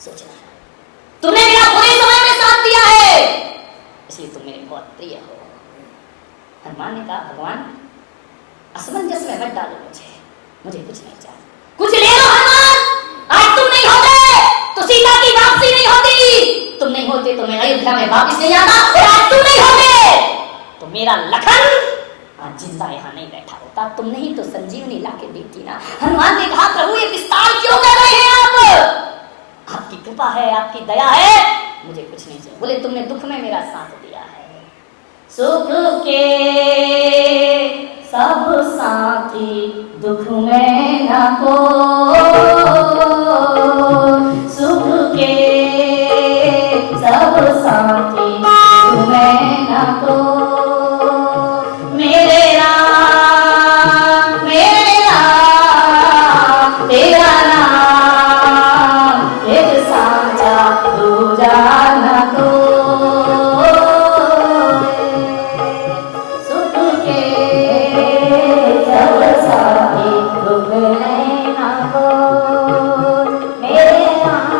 सोचना है। तुमने मेरा बुरे समय में साथ दिया है, इसलिए तुम मेरे बहुत प्रिय हो। हनुमान ने कहा भगवान असमंजस में मत डालो मुझे कुछ नहीं चाहिए। कुछ ले लो हनुमान, आज तुम नहीं होते तो सीता की वापसी नहीं होती, तुम नहीं होते तो मैं अयोध्या में वापस नहीं आता, और आज तुम नहीं होते तो मेरा लखन आज जिंदा यहाँ नहीं बैठा होता, तुमने ही तो संजीवनी लाके दी थी ना। हनुमान ने कहा प्रभु ये विस्तार क्यों कर रहे हैं आप, आपकी कृपा है, आपकी दया है, मुझे कुछ नहीं चाहिए। बोले तुमने दुख में मेरा साथ दिया है, सुख के सब साथी दुख में न को, सुख के सब साथी दुख में न को, मेरे राम तेरा नाम एक साचा दूजा न को, सुख के सब साथी दुख में न को, मेरे राम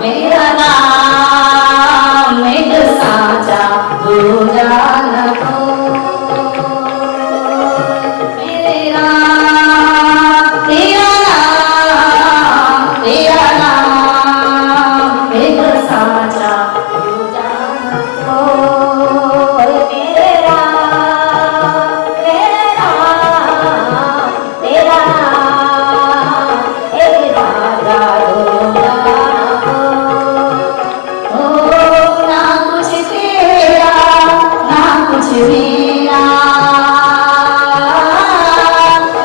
मेरा नाम एक साचा दूजा न को, मेरे राम तेरा नाम एक साचा दूजा न को, मेरे राम तेरा नाम एक साचा दूजा न को, ना कुछ तेरा ना कुछ मेरा,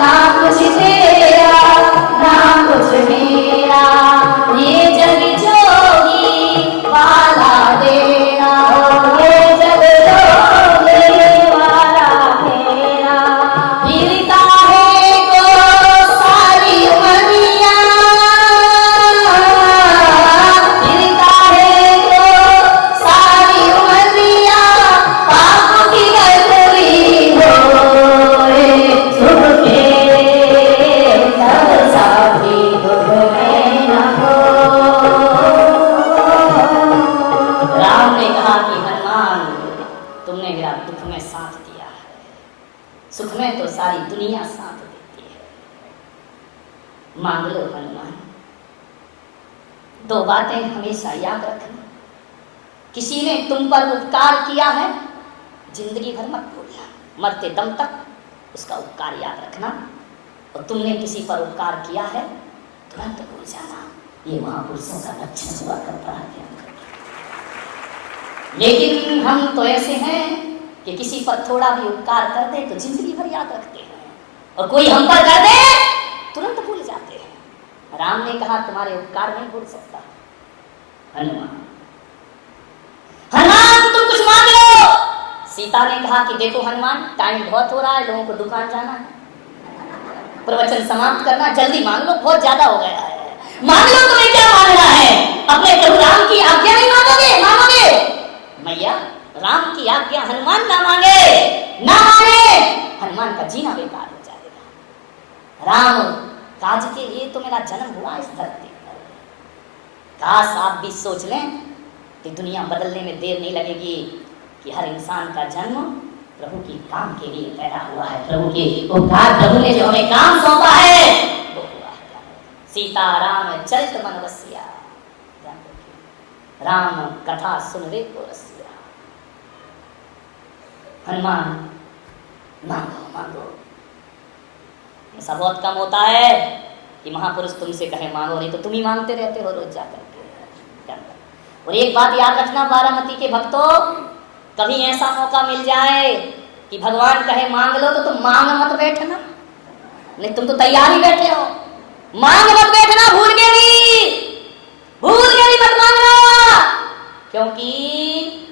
ना कुछ तेरा ना कुछ मेरा, ये जग जोगी वाला तेरा, ये जग जोगी वाला तेरा, गिरता है को सारी उमरिया, गिरता है को सारी उमरिया, पाप की गठरी होए, सुख के सब साथी दुख में न हो। राम ने कहा कि हनुमान तुमने मेरा दुख में साथ दिया है, सुख में तो सारी दुनिया साथ देती है, मांग लो हनुमान। दो बातें हमेशा याद रखना, किसी ने तुम पर उपकार किया है जिंदगी भर मत भूलना, मरते दम तक उसका उपकार याद रखना, और तुमने किसी पर उपकार किया है तुरंत भूल जाना, ये महापुरुषों का लक्षण हुआ करता है। लेकिन हम तो ऐसे हैं कि किसी पर थोड़ा भी उपकार कर दे तो जिंदगी भर याद रखते हैं, और कोई हम पर कर दे तुरंत भूल जाते हैं। राम ने कहा तुम्हारे उपकार नहीं भूल सकता। हनुमान तुम कुछ मांग लो। सीता ने कहा कि देखो हनुमान टाइम बहुत हो रहा है, लोगों को दुकान जाना है, प्रवचन समाप्त करना, जल्दी मांग लो, बहुत ज्यादा हो गया है, मांग लो। तुम्हें क्या मांगना है? अपने प्रभु राम की आज्ञा नहीं मांगोगे? मांगोगे मैया राम की आज्ञा हनुमान ना मांगे, ना माने हनुमान का जीना बेकार हो जाएगा। राम काज के लिए तो मेरा जन्म हुआ इस धरती पर, काश आप भी सोच लें कि दुनिया बदलने में देर नहीं लगेगी, कि हर इंसान का जन्म प्रभु की काम के लिए पैदा हुआ है, प्रभु के उपकार, प्रभु ने जो हमें काम सौंपा है वो हुआ है। सीता राम चरित मन बसिया, राम कथा सुन रे को रसिया। हनुमान मांगो मांगो, ऐसा बहुत कम होता है कि महापुरुष तुमसे कहे मांगो, नहीं तो तुम ही मांगते रहते हो रोज जाकर के। और एक बात याद रखना बारामती के भक्तों, कभी ऐसा मौका मिल जाए कि भगवान कहे मांग लो तो तुम मांग मत बैठना, नहीं तुम तो तैयार ही बैठे हो, मांग मत बैठना, भूल के भी मत मांगना, क्योंकि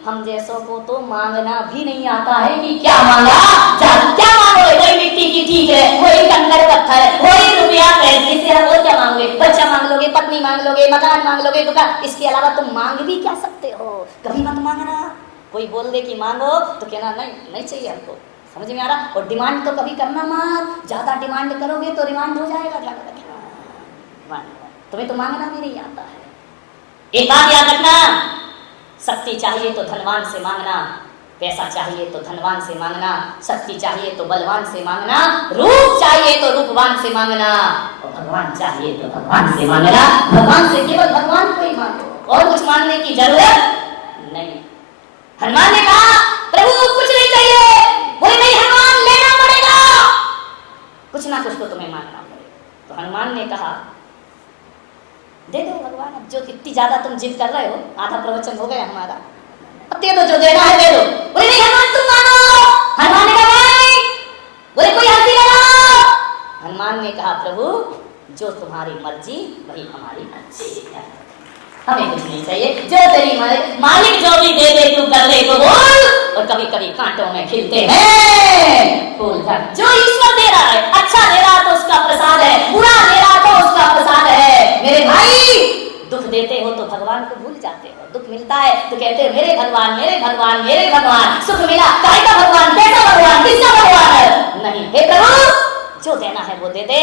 हम जैसों को तो मांगना भी नहीं आता है कि क्या मांगा, क्या मांगोगे? वही मिट्टी की चीज है, वही कंकड़ पत्थर है, वही रुपया पैसे से, और क्या मांगोगे? बच्चा मांग लोगे, पत्नी मांग लोगे, मकान मांग लोगे, दुकान, इसके अलावा तुम मांग भी क्या सकते हो? कभी मत मांगना। कोई बोल दे कि मांगो तो कहना नहीं चाहिए हमको, समझ में आ रहा? और डिमांड तो कभी करना मत, ज्यादा डिमांड करोगे तो रिमांड हो जाएगा, ध्यान रखना। तुम्हें तो मांगना भी नहीं आता है। एक बात याद रखना, शक्ति चाहिए तो धनवान से मांगना, पैसा चाहिए तो धनवान से मांगना, शक्ति चाहिए तो बलवान से मांगना, रूप चाहिए तो रूपवान से मांगना, और भगवान चाहिए तो भगवान से मांगना। भगवान से केवल भगवान को ही मांगो, और कुछ मांगने की जरूरत नहीं। हनुमान ने कहा प्रभु कुछ नहीं चाहिए, बोले नहीं हनुमान लेना पड़ेगा, कुछ ना कुछ तो तुम्हें मांगना पड़ेगा। तो हनुमान ने कहा दे दो भगवान, अब जो इतनी ज्यादा तुम जिद कर रहे हो, आधा प्रवचन हो गया हमारा, अब दे दो, जो देना है दे दो। बोले नहीं हनुमान तुम मांगो। हनुमान ने कहा नहीं, बोले कोई हस्ती लगाओ। हनुमान ने कहा प्रभु जो तुम्हारी मर्जी वही हमारी मर्जी है, हमें कुछ नहीं चाहिए, जो तेरी मालिक जो भी दे दे तू कर ले तो बोल। और कभी कभी कांटों में खिलते हैं फूल, जो ईश्वर दे रहा है, अच्छा दे रहा तो उसका प्रसाद है, बुरा दे रहा तो उसका प्रसाद है। मेरे भाई दुख देते हो तो भगवान को भूल जाते हो, दुख मिलता है तो कहते हो मेरे भगवान मेरे भगवान मेरे भगवान। सुख मिला काय का भगवान, कैसा भगवान, किसका भगवान है? नहीं, हे प्रभु जो देना है वो दे दे,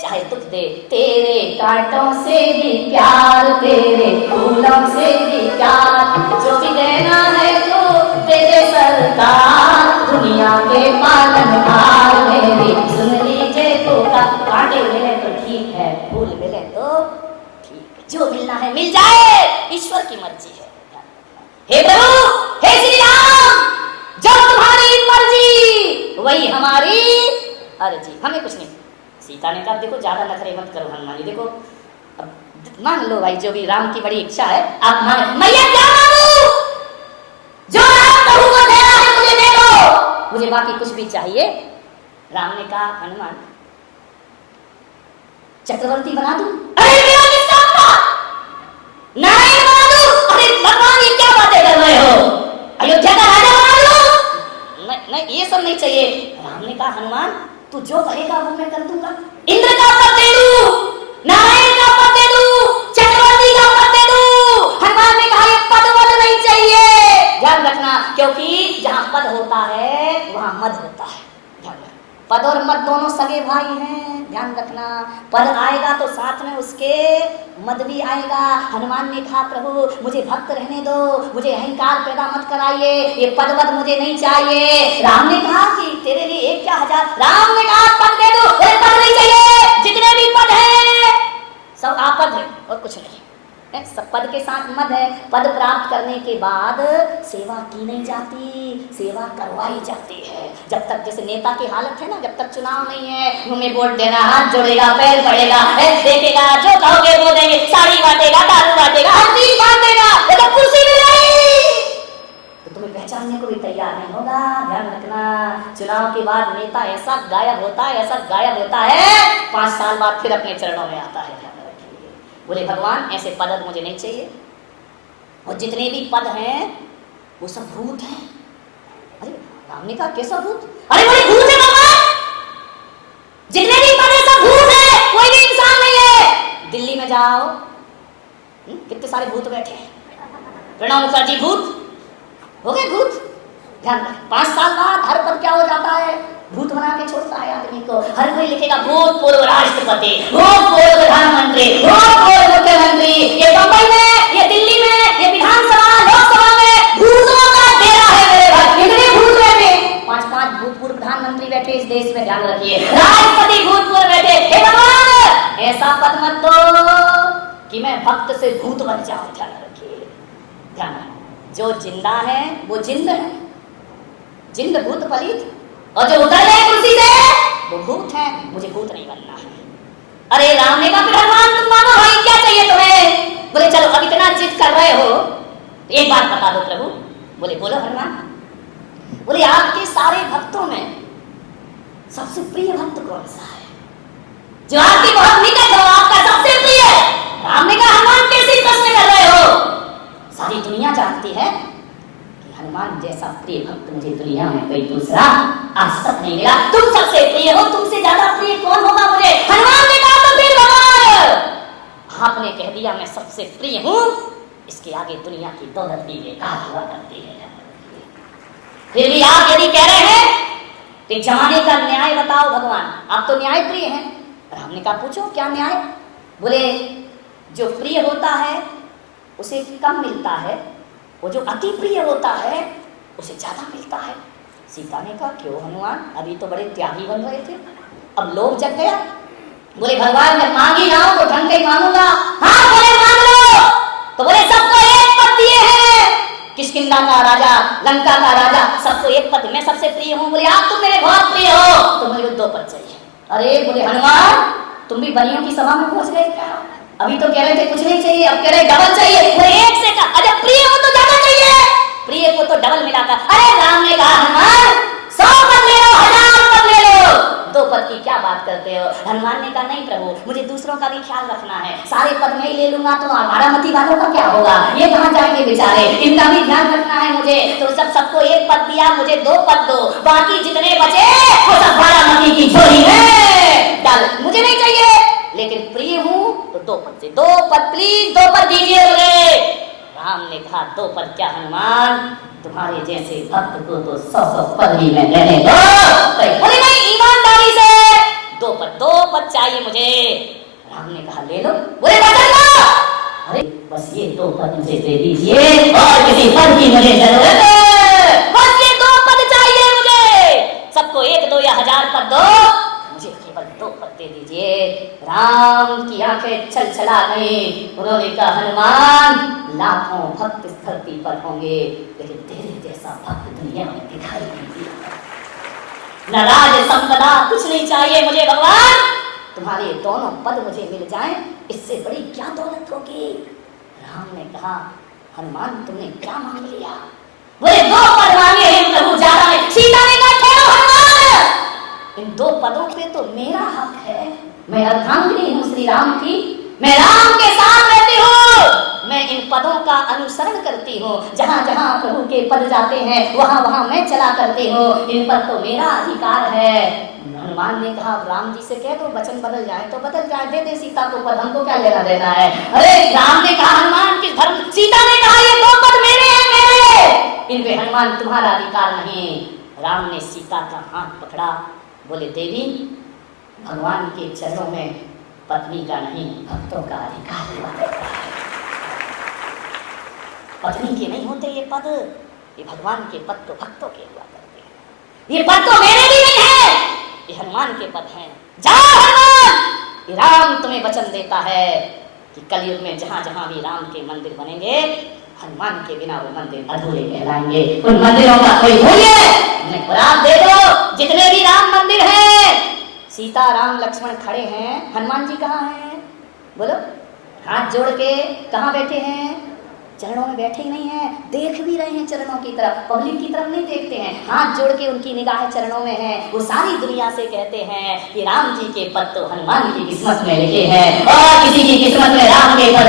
चाहे दुख दे। तेरे कांटों से भी प्यार, तेरे फूलों से भी प्यार, जो भी देना है तो दे दे सरकार। दुनिया के पालनहार मेरी सुन लीजिए तो कांटे मिले तो ठीक है, फूल मिले तो ठीक है, जो मिलना है मिल जाए, ईश्वर की मर्जी है। हे प्रभु हे श्री राम, जो तुम्हारी मर्जी वही हमारी अर्जी, हमें कुछ नहीं। सीता ने कहा देखो ज्यादा नखरे मत करो हनुमान जी, देखो अब मान लो भाई जो भी राम की बड़ी इच्छा है आप मांगे। मैया क्या मांगू, जो राम प्रभु को देना है मुझे दे दो, मुझे बाकी कुछ भी चाहिए। राम ने कहा हनुमान चक्रवर्ती बना दूं? अरे मेरा किसका होगा, नारायण बना दूं? अरे भगवान ये क्या बातें कर रहे हो, अयोध्या का राजा बना दूं? नहीं ये सब नहीं चाहिए। राम ने कहा हनुमान तू जो कहेगा वो मैं कर दूंगा, इंद्र का पद दे दूं, नारायण का पद दे दूं, चक्रवर्ती का पद दे दूं। हनुमान ने कहा ये पद वद नहीं चाहिए, ध्यान रखना, क्योंकि जहां पद होता है वहां मद होता है। पद और मद दोनों सगे भाई हैं, ध्यान रखना। पद आएगा तो साथ में उसके मद भी आएगा। हनुमान ने कहा प्रभु मुझे भक्त रहने दो, मुझे अहंकार पैदा मत कराइए, ये पद वद मुझे नहीं चाहिए। राम ने कहा कि तेरे लिए एक क्या हजार, राम ने कहा पद दे दो, पद नहीं चाहिए, जितने भी पद हैं सब आपद है और कुछ नहीं, सब पद के साथ मद है। पद प्राप्त करने के बाद सेवा की नहीं जाती, सेवा करवाई जाती है। जब तक जैसे नेता की हालत है ना, जब तक चुनाव नहीं है, मुंह में वोट देना, हाथ जोड़ेगा, पैर पड़ेगा, देखेगा, जो कहोगे वो देंगे, साड़ी बांटेगा, दारू बांटेगा, हर चीज बांटेगा, जब कुर्सी मिल गई तो तुम्हें पहचानने को भी तैयार नहीं होगा। ध्यान रखना, चुनाव के बाद नेता ऐसा गायब होता है, ऐसा गायब होता है, 5 साल बाद फिर अपने चरणों में आता है। बोले भगवान ऐसे पद मुझे नहीं चाहिए, और जितने भी पद हैं वो सब भूत हैं। अरे राम ने कहा कैसा भूत? अरे बोले भूत है भगवान, जितने भी पद हैं सब भूत है, कोई भी इंसान नहीं है। दिल्ली में जाओ कितने सारे भूत बैठे हैं, प्रणब मुखर्जी भूत हो गए, भूत। ध्यान रख, 5 साल बाद हर पद क्या हो जाता है, भूत बना के छोड़ता है आदमी को। हर कोई लिखेगा भूतपूर्व राष्ट्रपति, भूतपूर्व प्रधानमंत्री, भूतपूर्व मुख्यमंत्री। ये बंबई में, ये दिल्ली में, ये विधानसभा लोकसभा में भूतों का डेरा है मेरे भाई, इतने भूत बैठे, 5-5 भूतपूर्व प्रधानमंत्री बैठे इस देश में, ध्यान रखिए, राष्ट्रपति भूतपूर्व बैठे। हे भगवान ऐसा पद मत दो कि मैं भक्त से भूत बन जाऊं, ध्यान रखिए। ध्यान, जो जिंदा है वो जिंद है, जिंद भूत पलित, और जो उतर गए कुर्सी से वो भूत है, मुझे भूत नहीं बनना है। अरे राम ने कहा फिर हनुमान तुम मानो भाई क्या चाहिए तुम्हें? बोले चलो अब इतना जिद कर रहे हो तो एक बात बता दो प्रभु। बोले बोलो हनुमान। बोले आपके सारे भक्तों में सबसे प्रिय भक्त कौन सा है, जो आपकी बहुत निकट हो, आपका सबसे प्रिय? राम ने कहा हनुमान कैसे प्रश्न कर रहे हो, सारी दुनिया जानती है हनुमान जैसा प्रिय भक्त मुझे दुनिया में कोई दूसरा आज तक नहीं मिला। तुम सबसे प्रिय हो, तुमसे ज्यादा प्रिय कौन होगा मुझे? हनुमान ने कहा तो फिर भगवान आपने कह दिया मैं सबसे प्रिय हूं, इसके आगे दुनिया की दौलत भी बेकार हुआ करती है। फिर भी आप यदि कह रहे हैं कि जमाने का न्याय बताओ भगवान, आप तो न्याय प्रिय हैं। राम ने कहा पूछो क्या न्याय? बोले जो प्रिय होता है उसे कम मिलता है, वो जो अति प्रिय होता है उसे ज्यादा मिलता है। सीता ने कहा क्यों हनुमान, अभी तो बड़े त्यागी बन रहे थे, अब लोभ जग गया। बोले भगवान जब मांगी ना हो तो ढंग से मांगूंगा। हाँ बोले मांग लो। तो बोले सबको एक पद दिए हैं, किष्किंधा का राजा, लंका का राजा, सबको एक पद, मैं सबसे प्रिय हूँ। बोले आप तो मेरे बहुत प्रिय हो, तो मुझे 2 पद चाहिए। अरे बोले हनुमान तुम भी बनियों की सभा में पहुंच गए क्या? अभी तो कह रहे थे कुछ नहीं चाहिए, अब कह रहे डबल चाहिए। बोले एक से का, अरे प्रिय हो तो ज्यादा चाहिए, प्रिय को तो डबल मिलाकर। अरे राम ने कहा हनुमान 100 पद ले लो, 1000 पद ले लो, 2 पद की क्या बात करते हो? हनुमान ने कहा नहीं प्रभु, मुझे दूसरों का भी ख्याल रखना है, सारे पद मैं ही ले लूंगा तो बारामती वालों का क्या होगा, ये कहाँ जाएंगे बेचारे, इनका भी ध्यान रखना है मुझे। तो सबको 1 पद दिया, मुझे 2 पद दो, बाकी जितने बचे वो सब बारामती की झोली में डाल, मुझे नहीं चाहिए, लेकिन प्रिय हूँ तो 2 पद से, 2 पद प्लीज, 2 पद दीजिए मुझे। राम ने कहा 2 पद क्या हनुमान, तुम्हारे जैसे भक्त को तो 100 पद ही में देने दो। बोले नहीं ईमानदारी से 2 पद चाहिए मुझे। राम ने कहा ले लो। बोले वचन लो। अरे बस ये 2 पद मुझे दे दीजिए और किसी पद की मुझे जरूरत है, बस ये 2 पद चाहिए मुझे, सबको 1 2 या 1000 पद दो, मुझे केवल 2 पद दे दीजिए। राम की आंखें छलछला गई, उन्होंने कहा हनुमान लाखों भक्त इस धरती पर होंगे, लेकिन तेरे जैसा भक्त दुनिया में दिखाई नहीं दिया। न राज संपदा कुछ नहीं चाहिए मुझे भगवान, तुम्हारे दोनों पद मुझे मिल जाएं, इससे बड़ी क्या दौलत होगी। राम ने कहा हनुमान तुमने क्या मांग लिया? बोले 2 पद मांगे हैं प्रभु, ज्यादा नहीं। सीता ने कहा ठहरो हनुमान, इन 2 पदों पे तो मेरा हक है, मैं अर्धांगिनी हूँ श्री राम की, मैं राम के साथ रहती हूँ, मैं इन पदों का अनुसरण करती हूँ, जहाँ जहाँ प्रभु के पद जाते हैं वहाँ वहाँ मैं चला करती हूँ, इन पर तो मेरा अधिकार है। हनुमान ने कहा राम जी से कह दो वचन बदल जाए तो बदल जाए, दे दे सीता को पद, हमको क्या लेना देना है। अरे राम ने कहा हनुमान किस धर्म, सीता ने कहा ये 2 पद मेरे हैं, मेरे, इनपे हनुमान तुम्हारा अधिकार नहीं। राम ने सीता का हाथ पकड़ा, बोले देवी भगवान के चरणों में पत्नी का नहीं भक्तों का अधिकार हुआ करता है, पत्नी के नहीं होते ये पद, ये भगवान के पद तो भक्तों के हुआ करते हैं, ये पद तो मेरे भी नहीं है, ये हनुमान के पद हैं। जाओ हनुमान, ये राम तुम्हें वचन देता है कि कलयुग में जहाँ जहाँ भी राम के मंदिर बनेंगे, हनुमान के बिना वो मंदिर अधूरे कहलाएंगे, उन मंदिरों का कोई मूल्य नहीं। और आप देखो जितने भी राम मंदिर हैं, सीता राम लक्ष्मण खड़े हैं, हनुमान जी कहाँ हैं? बोलो, हाथ जोड़ के कहाँ बैठे हैं? चरणों में बैठे ही नहीं हैं, देख भी रहे हैं चरणों की तरफ, पब्लिक की तरफ नहीं देखते हैं, हाथ जोड़ के उनकी निगाह चरणों में है। वो सारी दुनिया से कहते हैं कि राम जी के पद तो हनुमान की किस्मत में लिखे हैं और किसी की किस्मत में राम के पद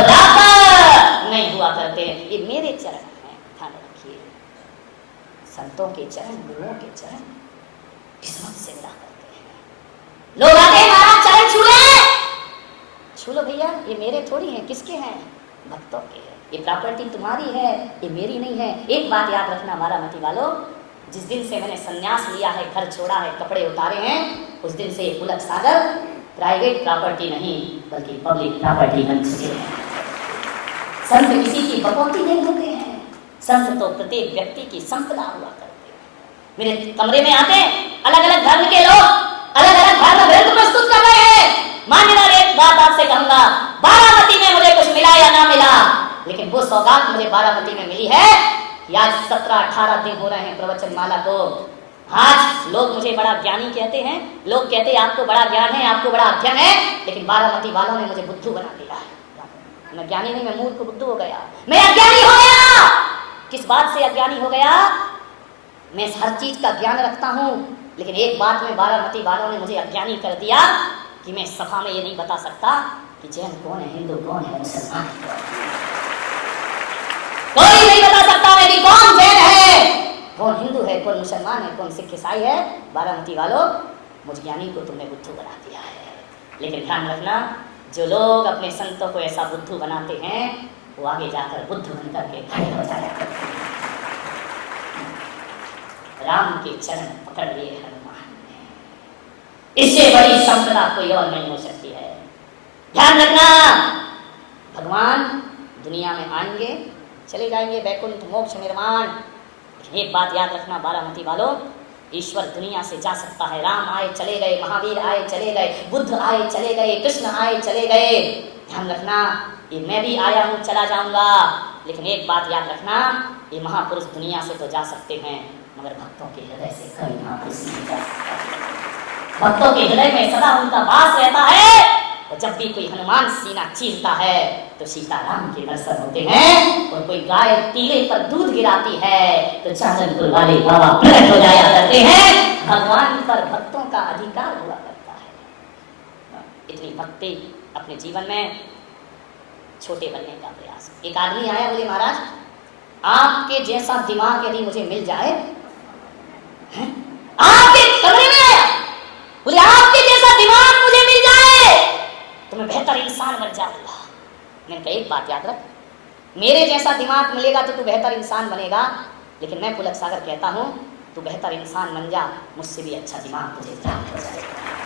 नहीं हुआ करते। ये मेरे चरण हैं, ध्यान रखिए, संतों के चरण, गुरुओं के चरण किस्मत से मिला करते हैं। लोग आते हैं महाराज चरण छू लो भैया, ये मेरे थोड़ी हैं, किसके हैं? भक्तों के हैं। ये प्रॉपर्टी तुम्हारी है, ये मेरी नहीं है। एक बात याद रखना बारामती वालों, जिस दिन से मैंने संन्यास लिया है, घर छोड़ा है, कपड़े उतारे हैं, उस दिन से पुलक सागर प्राइवेट प्रॉपर्टी नहीं बल्कि पब्लिक प्रॉपर्टी बन चुके हैं। संत किसी की बकौती नहीं होते हैं, संत तो प्रत्येक व्यक्ति की संपदा हुआ करते हैं। मेरे कमरे में आते अलग अलग धर्म के लोग, अलग अलग धर्म ग्रंथ प्रस्तुत कर रहे हैं। मान्यवर एक बात आपसे कहूंगा, बारामती में मुझे कुछ मिला या ना मिला, लेकिन वो सौगात मुझे बारामती में मिली है कि आज 17-18 दिन हो रहे हैं प्रवचन माला को। आज लोग मुझे बड़ा ज्ञानी कहते हैं, लोग कहते हैं आपको बड़ा ज्ञान है, आपको बड़ा अध्ययन है, लेकिन बारामती वालों ने मुझे बुद्धू बना दिया है। मैं ज्ञानी नहीं, मैं मूर्ख बुद्धू हो गया, मैं अज्ञानी हो गया। किस बात से अज्ञानी हो गया? मैं हर चीज का ज्ञान रखता हूँ, लेकिन एक बात में बारामती वालों ने मुझे अज्ञानी कर दिया कि मैं सभा में ये नहीं बता सकता कि जैन कौन है, हिंदू कौन है, मुसलमान कोई नहीं बता सकता मैं कि कौन जैन है, कौन हिंदू है, कौन मुसलमान है, कौन सिख ईसाई है। बारामती वालों, मुझ ज्ञानी को तुमने बुद्धू बना दिया है। लेकिन ध्यान रखना, जो लोग अपने संतों को ऐसा बुद्धू बनाते हैं वो आगे जाकर बुद्धू बनकर के खड़े हो जाया करते हैं। राम के चरण पकड़ लिए हनुमान ने, इससे बड़ी संपदा कोई और नहीं हो सकती है। ध्यान रखना, भगवान दुनिया में आएंगे, चले जाएंगे, वैकुंठ मोक्ष निर्वाण। एक बात याद रखना बारामती वालों, ईश्वर दुनिया से जा सकता है। राम आए चले गए, महावीर आए चले गए, बुद्ध आए चले गए, कृष्ण आए चले गए। ध्यान रखना, ये मैं भी आया हूँ चला जाऊंगा, लेकिन एक बात याद रखना, ये महापुरुष दुनिया से तो जा सकते हैं, मगर भक्तों के हृदय से कभी महापुरुष नहीं जा सकता। भक्तों के हृदय में सदा उनका वास रहता है। और जब भी कोई हनुमान सीना चीरता है तो सीताराम के दर्शन होते हैं, और कोई गाय तीले पर दूध गिराती है तो चांदनपुर वाले बाबा प्रकट हो जाया करते हैं। भगवान पर भक्तों का अधिकार हुआ करता है। इतनी भक्ति अपने जीवन में छोटे बनने का प्रयास। एक आदमी आया, बोले महाराज आपके जैसा दिमाग यदि मुझे मिल जाए, आपके कमरे में आया, बोले आपके जैसा दिमाग मुझे मिल जाए तो मैं बेहतर इंसान बन जाऊंगा। मैंने कहा एक बात याद रख, मेरे जैसा दिमाग मिलेगा तो तू बेहतर इंसान बनेगा, लेकिन मैं पुलक सागर कहता हूं तू बेहतर इंसान बन जा, मुझसे भी अच्छा दिमाग तुझे प्राप्त हो जाएगा।